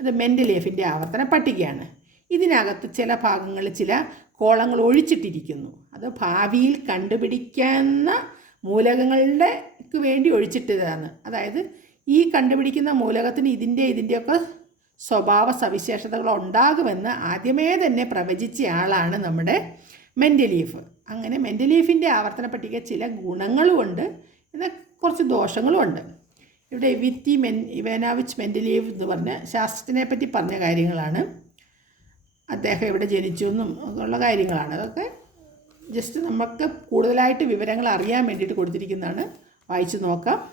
അത് മെന്റലേഫിന്റെ ആവർത്തന പട്ടികയാണ്. ഇതിനകത്ത് ചില ഭാഗങ്ങൾ ചില കോളങ്ങൾ ഒഴിച്ചിട്ടിരിക്കുന്നു. അത് ഭാവിയിൽ കണ്ടുപിടിക്കുന്ന മൂലകങ്ങളുടെ വേണ്ടി ഒഴിച്ചിട്ടതാണ്. അതായത് ഈ കണ്ടുപിടിക്കുന്ന മൂലകത്തിന് ഇതിന്റെ ഇതിന്റെയൊക്കെ സ്വഭാവ സവിശേഷതകൾ ഉണ്ടാകുമെന്ന് ആദ്യമേ തന്നെ പ്രവചിച്ച ആളാണ് നമ്മുടെ മെന്റലീഫ്. അങ്ങനെ മെന്റലീഫിന്റെ ആവർത്തന പട്ടിക ചില ഗുണങ്ങളുമുണ്ട്. എന്നാൽ കുറച്ച് ദോഷങ്ങളുമുണ്ട്. ഇവിടെ വിത്തി മെൻ ഇവാനാവിച്ച് മെന്റലീവ് എന്ന് പറഞ്ഞ ശാസ്ത്രത്തിനെ പറ്റി പറഞ്ഞ കാര്യങ്ങളാണ്. അദ്ദേഹം ഇവിടെ ജനിച്ചു എന്നും ഉള്ള കാര്യങ്ങളാണ്. അതൊക്കെ ജസ്റ്റ് നമുക്ക് കൂടുതലായിട്ട് വിവരങ്ങൾ അറിയാൻ വേണ്ടിയിട്ട് കൊടുത്തിരിക്കുന്നതാണ്. വായിച്ചു നോക്കാം.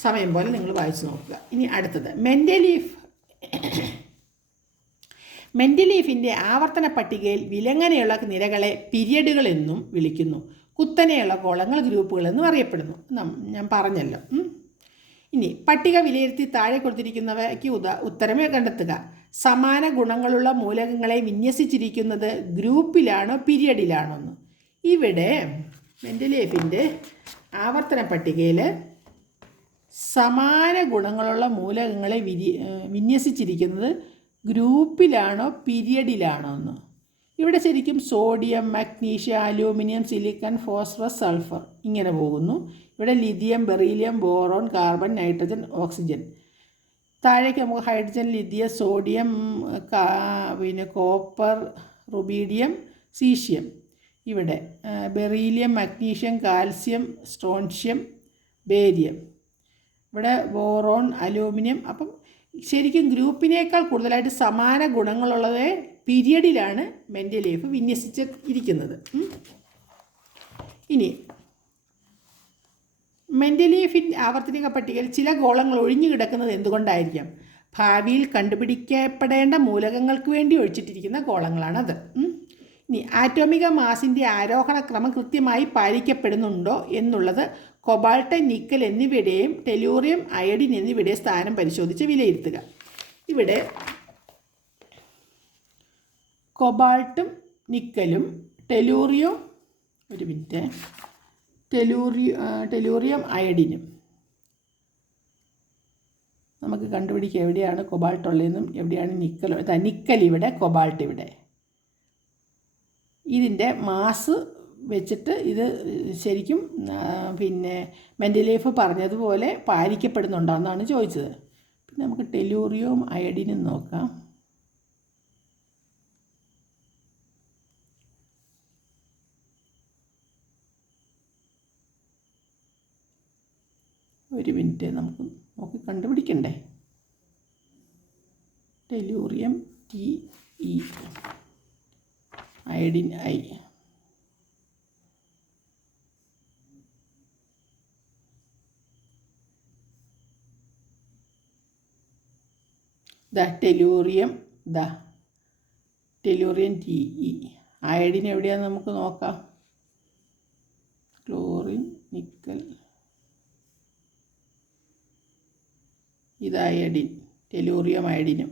സമയം പോലെ നിങ്ങൾ വായിച്ചു നോക്കുക. ഇനി അടുത്തത്. മെന്റലീഫ് മെന്റലീഫിന്റെ [coughs] ആവർത്തന പട്ടികയിൽ വിലങ്ങനെയുള്ള നിരകളെ പിരിയഡുകൾ എന്നും വിളിക്കുന്നു. കുത്തനെയുള്ള കോളങ്ങൾ ഗ്രൂപ്പുകൾ എന്നും അറിയപ്പെടുന്നു. ഞാൻ പറഞ്ഞല്ലോ. ഇനി പട്ടിക വിലയിരുത്തി താഴെ കൊടുത്തിരിക്കുന്നവയ്ക്ക് ഉദാ ഉത്തരമേ കണ്ടെത്തുക. സമാന ഗുണങ്ങളുള്ള മൂലകങ്ങളെ വിന്യസിച്ചിരിക്കുന്നത് ഗ്രൂപ്പിലാണോ പീരിയഡിലാണോന്ന്. ഇവിടെ മെന്റലേഫിന്റെ ആവർത്തന പട്ടികയിൽ സമാന ഗുണങ്ങളുള്ള മൂലകങ്ങളെ വിരി വിന്യസിച്ചിരിക്കുന്നത് ഗ്രൂപ്പിലാണോ പീരിയഡിലാണോ എന്ന് ഇവിടെ ശരിക്കും sodium magnesium aluminium silicon phosphorus sulphur ഇങ്ങനെ പോകുന്നു. ഇവിടെ lithium beryllium boron carbon nitrogen oxygen. താഴേക്ക് നമുക്ക് ഹൈഡ്രജൻ ലിഥിയം സോഡിയം പിന്നെ കോപ്പർ റുബീഡിയം സീഷ്യം. ഇവിടെ beryllium magnesium calcium strontium barium. ഇവിടെ ബോറോൺ അലൂമിനിയം. അപ്പം ശരിക്കും ഗ്രൂപ്പിനേക്കാൾ കൂടുതലായിട്ട് സമാന ഗുണങ്ങളുള്ളത് പീരിയഡിലാണ് മെന്റലീഫ് വിന്യസിച്ച് ഇരിക്കുന്നത് ഇനി മെന്റലീഫിൻ ആവർത്തനിക പട്ടികയിൽ ചില ഗോളങ്ങൾ ഒഴിഞ്ഞു കിടക്കുന്നത് എന്തുകൊണ്ടായിരിക്കാം? ഭാവിയിൽ കണ്ടുപിടിക്കപ്പെടേണ്ട മൂലകങ്ങൾക്ക് വേണ്ടി ഒഴിച്ചിട്ടിരിക്കുന്ന ഗോളങ്ങളാണത്. ഇനി ആറ്റോമിക മാസിന്റെ ആരോഹണ ക്രമം കൃത്യമായി പാലിക്കപ്പെടുന്നുണ്ടോ എന്നുള്ളത് കൊബാൾട്ട് നിക്കൽ എന്നിവയുടെയും ടെലൂറിയം അയഡിൻ എന്നിവയുടെയും സ്ഥാനം പരിശോധിച്ച് വിലയിരുത്തുക. ഇവിടെ കൊബാൾട്ടും നിക്കലും ടെലൂറിയോ ഒരു മിനിറ്റ്. ടെലൂറി ടെലൂറിയം അയഡിനും. നമുക്ക് കണ്ടുപിടിക്കുക എവിടെയാണ് കൊബാൾട്ട് ഉള്ളതെന്നും എവിടെയാണ് നിക്കൽ നിക്കൽ ഇവിടെ കൊബാൾട്ട് ഇവിടെ. ഇതിന്റെ മാസ് വെച്ചിട്ട് ഇത് ശരിക്കും പിന്നെ മെന്റലീഫ് പറഞ്ഞതുപോലെ പാലിക്കപ്പെടുന്നുണ്ടോ എന്നാണ് ചോദിച്ചത്. പിന്നെ നമുക്ക് ടെലൂറിയവും അയഡിനും നോക്കാം. ഒരു മിനിറ്റ് നമുക്ക് നോക്കി കണ്ടുപിടിക്കണ്ടേ? Tellurium T E iodine I. The tellurium the tellurium T E. Iodine എവിടെയാണെന്ന് നമുക്ക് നോക്കാം. ക്ലോറിൻ നിക്കൽ ഇത് അയഡിൻ ടെലൂറിയം അയഡിനും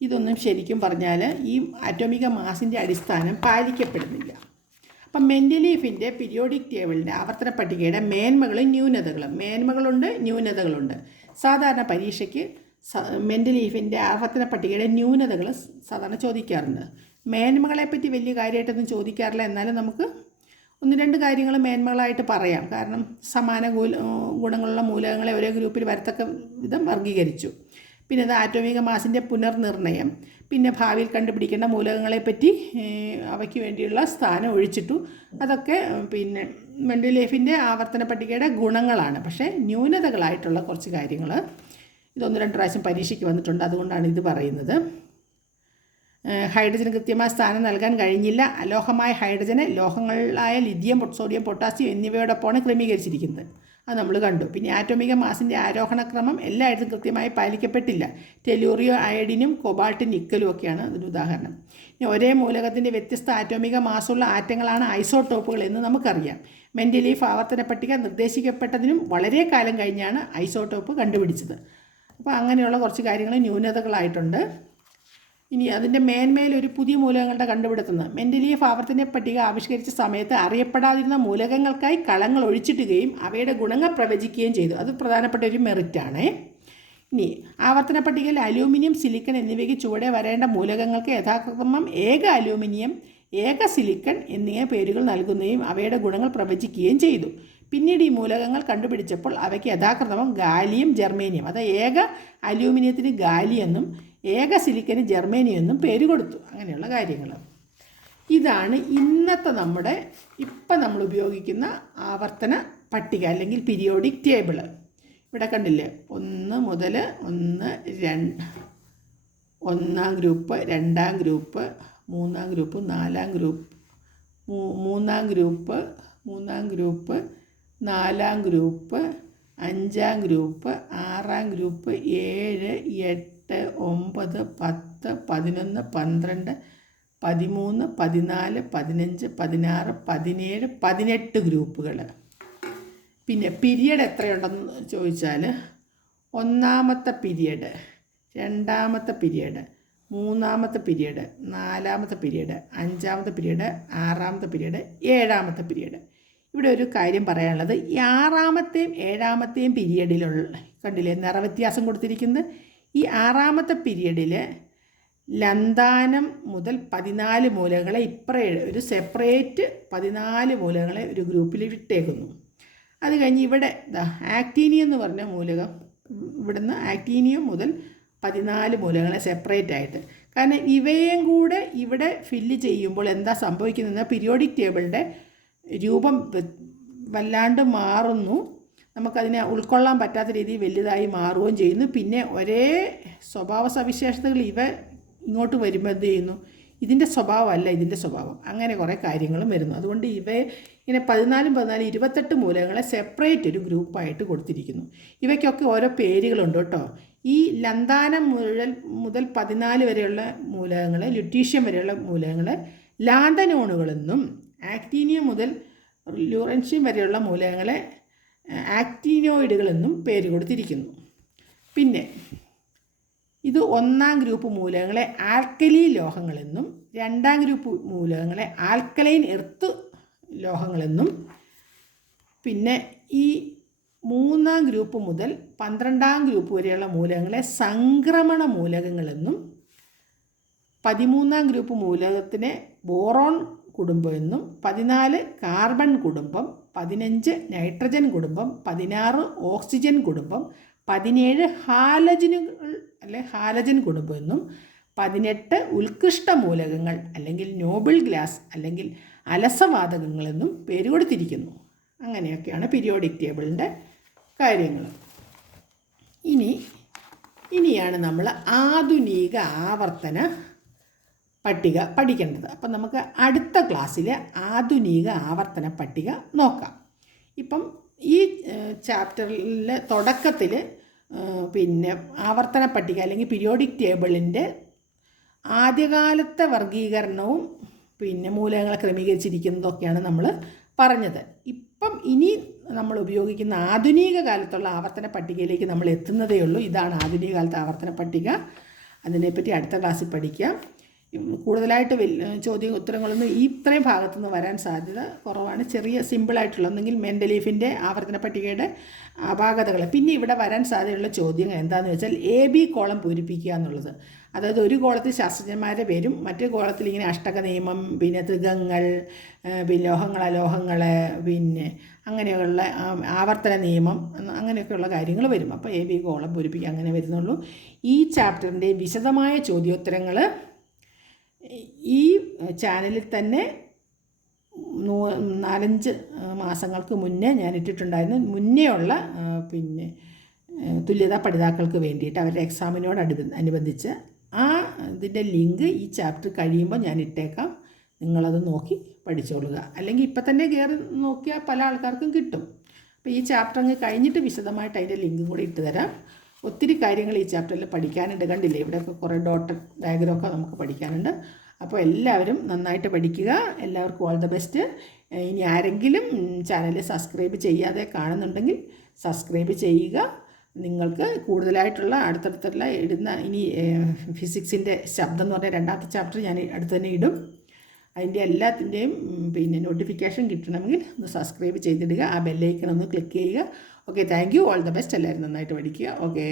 ഇതൊന്നും ശരിക്കും പറഞ്ഞാൽ ഈ ആറ്റോമിക മാസിന്റെ അടിസ്ഥാനം പാലിക്കപ്പെടുന്നില്ല. അപ്പം മെന്റലീഫിന്റെ പീരിയോഡിക് ടേബിളിന്റെ ആവർത്തന പട്ടികയുടെ മേന്മകളും ന്യൂനതകളും മേന്മകളുണ്ട് ന്യൂനതകളുണ്ട്. സാധാരണ പരീക്ഷയ്ക്ക് മെന്റലീഫിന്റെ ആവർത്തന പട്ടികയുടെ ന്യൂനതകൾ സാധാരണ ചോദിക്കാറുണ്ട്. മേന്മകളെപ്പറ്റി വലിയ കാര്യമായിട്ടൊന്നും ചോദിക്കാറില്ല എന്നാലും നമുക്ക് ഒന്ന് രണ്ട് കാര്യങ്ങൾ മേന്മകളായിട്ട് പറയാം. കാരണം സമാന ഗുണങ്ങളുള്ള മൂലകങ്ങളെ ഒരേ ഗ്രൂപ്പിൽ വരത്തക്ക വിധം വർഗീകരിച്ചു പിന്നെ അത് ആറ്റോമിക മാസിന്റെ പുനർനിർണയം. പിന്നെ ഭാവിയിൽ കണ്ടുപിടിക്കേണ്ട മൂലകങ്ങളെപ്പറ്റി അവയ്ക്ക് വേണ്ടിയുള്ള സ്ഥാനം ഒഴിച്ചിട്ടു. അതൊക്കെ പിന്നെ പിന്നെ മെന്റലേഫിന്റെ ആവർത്തന പട്ടികയുടെ ഗുണങ്ങളാണ്. പക്ഷേ ന്യൂനതകളായിട്ടുള്ള കുറച്ച് കാര്യങ്ങൾ ഇതൊന്ന് രണ്ട് പ്രാവശ്യം പരീക്ഷയ്ക്ക് വന്നിട്ടുണ്ട്. അതുകൊണ്ടാണ് ഇത് പറയുന്നത്. ഹൈഡ്രജന് കൃത്യമായ സ്ഥാനം നൽകാൻ കഴിഞ്ഞില്ല. അലോഹമായ ഹൈഡ്രജന് ലോഹങ്ങളായ ലിഥിയം സോഡിയം പൊട്ടാസ്യം എന്നിവയോടൊപ്പമാണ് ക്രമീകരിച്ചിരിക്കുന്നത്. അത് നമ്മൾ കണ്ടു. പിന്നെ ആറ്റോമിക മാസിന്റെ ആരോഹണക്രമം എല്ലായിടത്തും കൃത്യമായി പാലിക്കപ്പെട്ടില്ല. ടെലൂറിയോ അയഡിനും കൊബാൾട്ട് നിക്കലും ഒക്കെയാണ് അതിന് ഉദാഹരണം. ഇനി ഒരേ മൂലകത്തിന്റെ വ്യത്യസ്ത ആറ്റോമിക മാസമുള്ള ആറ്റങ്ങളാണ് ഐസോട്ടോപ്പുകൾ എന്ന് നമുക്കറിയാം. മെന്റലീഫ് ആവർത്തന പട്ടിക നിർദ്ദേശിക്കപ്പെട്ടതിനും വളരെ കാലം കഴിഞ്ഞാണ് ഐസോട്ടോപ്പ് കണ്ടുപിടിച്ചത്. അപ്പോൾ അങ്ങനെയുള്ള കുറച്ച് കാര്യങ്ങൾ ന്യൂനതകളായിട്ടുണ്ട്. ഇനി അതിന്റെ മേന്മയിൽ ഒരു പുതിയ മൂലകങ്ങളുടെ കണ്ടുപിടുത്തുന്നത് മെന്റലിയഫ് ആവർത്തന പട്ടിക ആവിഷ്കരിച്ച സമയത്ത് അറിയപ്പെടാതിരുന്ന മൂലകങ്ങൾക്കായി കളങ്ങൾ ഒഴിച്ചിട്ടുകയും അവയുടെ ഗുണങ്ങൾ പ്രവചിക്കുകയും ചെയ്തു. അത് പ്രധാനപ്പെട്ട ഒരു മെറിറ്റാണ് ഇനി ആവർത്തന പട്ടികയിൽ അലൂമിനിയം സിലിക്കൺ എന്നിവയ്ക്ക് ചുവടെ വരേണ്ട മൂലകങ്ങൾക്ക് യഥാക്രമം ഏക അലൂമിനിയം ഏക സിലിക്കൺ എന്നിവ പേരുകൾ നൽകുകയും അവയുടെ ഗുണങ്ങൾ പ്രവചിക്കുകയും ചെയ്തു. പിന്നീട് ഈ മൂലകങ്ങൾ കണ്ടുപിടിച്ചപ്പോൾ അവയ്ക്ക് യഥാക്രമം ഗാലിയം ജർമേനിയം അതായത് ഏക അലൂമിനിയത്തിന് ഗാലിയെന്നും ഏക സിലിക്കന് ജർമേനിയം എന്നും പേര് കൊടുത്തു. അങ്ങനെയുള്ള കാര്യങ്ങൾ. ഇതാണ് ഇന്നത്തെ നമ്മുടെ ഇപ്പം നമ്മൾ ഉപയോഗിക്കുന്ന ആവർത്തന പട്ടിക അല്ലെങ്കിൽ പീരിയോഡിക് ടേബിൾ ഇവിടെ കണ്ടില്ലേ? ഒന്ന് മുതൽ ഒന്ന് രണ്ട് ഒന്നാം ഗ്രൂപ്പ് രണ്ടാം ഗ്രൂപ്പ് മൂന്നാം ഗ്രൂപ്പ് നാലാം ഗ്രൂപ്പ് മൂന്നാം ഗ്രൂപ്പ് മൂന്നാം ഗ്രൂപ്പ് നാലാം ഗ്രൂപ്പ് അഞ്ചാം ഗ്രൂപ്പ് ആറാം ഗ്രൂപ്പ് ഏഴ് എട്ട് ഒമ്പത് പത്ത് പതിനൊന്ന് പന്ത്രണ്ട് പതിമൂന്ന് പതിനാല് പതിനഞ്ച് പതിനാറ് പതിനേഴ് പതിനെട്ട് ഗ്രൂപ്പുകൾ. പിന്നെ പീരിയഡ് എത്രയുണ്ടെന്ന് ചോദിച്ചാൽ ഒന്നാമത്തെ പീരിയഡ് രണ്ടാമത്തെ പീരിയഡ് മൂന്നാമത്തെ പീരിയഡ് നാലാമത്തെ പീരിയഡ് അഞ്ചാമത്തെ പീരിയഡ് ആറാമത്തെ പീരിയഡ് ഏഴാമത്തെ പീരിയഡ്. ഇവിടെ ഒരു കാര്യം പറയാനുള്ളത് ഈ ആറാമത്തെയും ഏഴാമത്തെയും പീരിയഡിലുള്ള കണ്ടില്ലേ നിറവ്യത്യാസം കൊടുത്തിരിക്കുന്നത് ഈ ആറാമത്തെ പീരീഡിൽ ലന്താനം മുതൽ പതിനാല് മൂലകളെ ഇപ്പറേ ഒരു സെപ്പറേറ്റ് പതിനാല് മൂലകളെ ഒരു ഗ്രൂപ്പിൽ വിട്ടേക്കുന്നു. അത് കഴിഞ്ഞ് ഇവിടെ ആക്ടീനിയം എന്ന് പറഞ്ഞ മൂലകം ഇവിടുന്ന് ആക്ടീനിയം മുതൽ പതിനാല് മൂലകളെ സെപ്പറേറ്റ് ആയിട്ട്. കാരണം ഇവയും കൂടെ ഇവിടെ ഫില്ല് ചെയ്യുമ്പോൾ എന്താ സംഭവിക്കുന്നത് പീരിയോഡിക് ടേബിളിന്റെ രൂപം വല്ലാണ്ട് മാറുന്നു. നമുക്കതിനെ ഉൾക്കൊള്ളാൻ പറ്റാത്ത രീതിയിൽ വലുതായി മാറുകയും ചെയ്യുന്നു. പിന്നെ ഒരേ സ്വഭാവ സവിശേഷതകൾ ഇവ ഇങ്ങോട്ട് വരുമ്പോൾ എന്ത് ചെയ്യുന്നു? ഇതിന്റെ സ്വഭാവമല്ല ഇതിന്റെ സ്വഭാവം. അങ്ങനെ കുറേ കാര്യങ്ങളും വരുന്നു. അതുകൊണ്ട് ഇവയെ ഇങ്ങനെ പതിനാലും പതിനാലും ഇരുപത്തെട്ട് മൂലകങ്ങളെ സെപ്പറേറ്റ് ഒരു ഗ്രൂപ്പായിട്ട് കൊടുത്തിരിക്കുന്നു. ഇവയ്ക്കൊക്കെ ഓരോ പേരുകളുണ്ട് കേട്ടോ. ഈ ലന്താനം മുഴുവൻ മുതൽ പതിനാല് വരെയുള്ള മൂലകങ്ങളെ ലുട്ടീഷ്യം വരെയുള്ള മൂലകങ്ങളെ ലാന്തനോണുകളെന്നും ആക്ടീനിയം മുതൽ ലൂറൻഷ്യം വരെയുള്ള മൂലകങ്ങളെ ആക്ടീനോയിഡുകളെന്നും പേര് കൊടുത്തിരിക്കുന്നു. പിന്നെ ഇത് ഒന്നാം ഗ്രൂപ്പ് മൂലകങ്ങളെ ആൽക്കലി ലോഹങ്ങളെന്നും രണ്ടാം ഗ്രൂപ്പ് മൂലകങ്ങളെ ആൽക്കലൈൻ എർത്ത് ലോഹങ്ങളെന്നും പിന്നെ ഈ മൂന്നാം ഗ്രൂപ്പ് മുതൽ പന്ത്രണ്ടാം ഗ്രൂപ്പ് വരെയുള്ള മൂലകങ്ങളെ സംക്രമണ മൂലകങ്ങളെന്നും പതിമൂന്നാം ഗ്രൂപ്പ് മൂലകത്തിനെ ബോറോൺ കുടുംബം എന്നും പതിനാല് കാർബൺ കുടുംബം പതിനഞ്ച് നൈട്രജൻ കുടുംബം പതിനാറ് ഓക്സിജൻ കുടുംബം പതിനേഴ് ഹാലജനുകൾ അല്ലെ ഹാലജൻ കുടുംബം എന്നും പതിനെട്ട് ഉത്കൃഷ്ട മൂലകങ്ങൾ അല്ലെങ്കിൽ നോബിൾ ഗ്ലാസ് അല്ലെങ്കിൽ അലസവാതകങ്ങളെന്നും പേര് കൊടുത്തിരിക്കുന്നു. അങ്ങനെയൊക്കെയാണ് പീരിയോഡിക് ടേബിളിന്റെ കാര്യങ്ങൾ. ഇനി ഇനിയാണ് നമ്മൾ ആധുനിക ആവർത്തന പട്ടിക പഠിക്കേണ്ടത്. അപ്പം നമുക്ക് അടുത്ത ക്ലാസ്സിൽ ആധുനിക ആവർത്തന പട്ടിക നോക്കാം. ഇപ്പം ഈ ചാപ്റ്ററിലെ തുടക്കത്തിൽ പിന്നെ ആവർത്തന പട്ടിക അല്ലെങ്കിൽ പീരിയോഡിക് ടേബിളിന്റെ ആദ്യകാലത്തെ വർഗീകരണവും പിന്നെ മൂലകങ്ങളെ ക്രമീകരിച്ചിരിക്കുന്നതൊക്കെയാണ് നമ്മൾ പറഞ്ഞത്. ഇപ്പം ഇനി നമ്മൾ ഉപയോഗിക്കുന്ന ആധുനിക കാലത്തുള്ള ആവർത്തന പട്ടികയിലേക്ക് നമ്മൾ എത്തുന്നതേ ഉള്ളൂ. ഇതാണ് ആധുനിക കാലത്തെ ആവർത്തന പട്ടിക. അതിനെപ്പറ്റി അടുത്ത ക്ലാസ്സിൽ പഠിക്കാം. കൂടുതലായിട്ട് ചോദ്യം ഉത്തരങ്ങളൊന്നും ഈ ഇത്രയും ഭാഗത്തുനിന്ന് വരാൻ സാധ്യത കുറവാണ്. ചെറിയ സിമ്പിളായിട്ടുള്ള ഒന്നെങ്കിൽ മെന്റലീഫിന്റെ ആവർത്തന പട്ടികയുടെ അപാകതകൾ പിന്നെ ഇവിടെ വരാൻ സാധ്യതയുള്ള ചോദ്യങ്ങൾ എന്താണെന്ന് വെച്ചാൽ എ ബി കോളം പൂരിപ്പിക്കുക എന്നുള്ളത്. അതായത് ഒരു കോളത്തിൽ ശാസ്ത്രജ്ഞന്മാരുടെ പേരും മറ്റു കോളത്തിൽ ഇങ്ങനെ അഷ്ടക നിയമം പിന്നെ തൃഗങ്ങൾ പിന്നെ ലോഹങ്ങൾ അലോഹങ്ങൾ പിന്നെ അങ്ങനെയുള്ള ആവർത്തന നിയമം അങ്ങനെയൊക്കെയുള്ള കാര്യങ്ങൾ വരും. അപ്പോൾ എ ബി കോളം പൂരിപ്പിക്കുക അങ്ങനെ വരുന്നുള്ളൂ. ഈ ചാപ്റ്ററിന്റെ വിശദമായ ചോദ്യോത്തരങ്ങൾ ഈ ചാനലിൽ തന്നെ നാലഞ്ച് മാസങ്ങൾക്ക് മുന്നേ ഞാൻ ഇട്ടിട്ടുണ്ടായിരുന്നു. മുന്നേ ഉള്ള പിന്നെ തുല്യതാ പഠിതാക്കൾക്ക് വേണ്ടിയിട്ട് അവരുടെ എക്സാമിനോട് അനുബന്ധിച്ച് ആ ഇതിന്റെ ലിങ്ക് ഈ ചാപ്റ്റർ കഴിയുമ്പോൾ ഞാൻ ഇട്ടേക്കാം. നിങ്ങളത് നോക്കി പഠിച്ചോളുക. അല്ലെങ്കിൽ ഇപ്പം തന്നെ കയറി നോക്കിയാൽ പല ആൾക്കാർക്കും കിട്ടും. അപ്പോൾ ഈ ചാപ്റ്റർ അങ്ങ് കഴിഞ്ഞിട്ട് വിശദമായിട്ട് അതിന്റെ ലിങ്ക് കൂടി ഇട്ട് തരാം. ഒത്തിരി കാര്യങ്ങൾ ഈ ചാപ്റ്ററിൽ പഠിക്കാനുണ്ട്. കണ്ടില്ലേ? ഇവിടെയൊക്കെ കുറേ ഡോട്ട് ഡയഗ്രാമൊക്കെ നമുക്ക് പഠിക്കാനുണ്ട്. അപ്പോൾ എല്ലാവരും നന്നായിട്ട് പഠിക്കുക. എല്ലാവർക്കും ഓൾ ദ ബെസ്റ്റ് ഇനി ആരെങ്കിലും ചാനൽ സബ്സ്ക്രൈബ് ചെയ്യാതെ കാണുന്നുണ്ടെങ്കിൽ സബ്സ്ക്രൈബ് ചെയ്യുക. നിങ്ങൾക്ക് കൂടുതലായിട്ടുള്ള അടുത്തടുത്തുള്ള ഇടുന്ന ഇനി ഫിസിക്സിന്റെ ശബ്ദം എന്ന് പറഞ്ഞാൽ രണ്ടാമത്തെ ചാപ്റ്റർ ഞാൻ അടുത്ത് തന്നെ ഇടും. അതിന്റെ എല്ലാത്തിന്റെയും പിന്നെ നോട്ടിഫിക്കേഷൻ കിട്ടണമെങ്കിൽ ഒന്ന് സബ്സ്ക്രൈബ് ചെയ്തിടുക. ആ ബെല്ലൈക്കൺ ഒന്ന് ക്ലിക്ക് ചെയ്യുക. Okay thank you all the best എല്ലാവരും നന്നായിട്ട് പഠിക്കുക. ഓക്കെ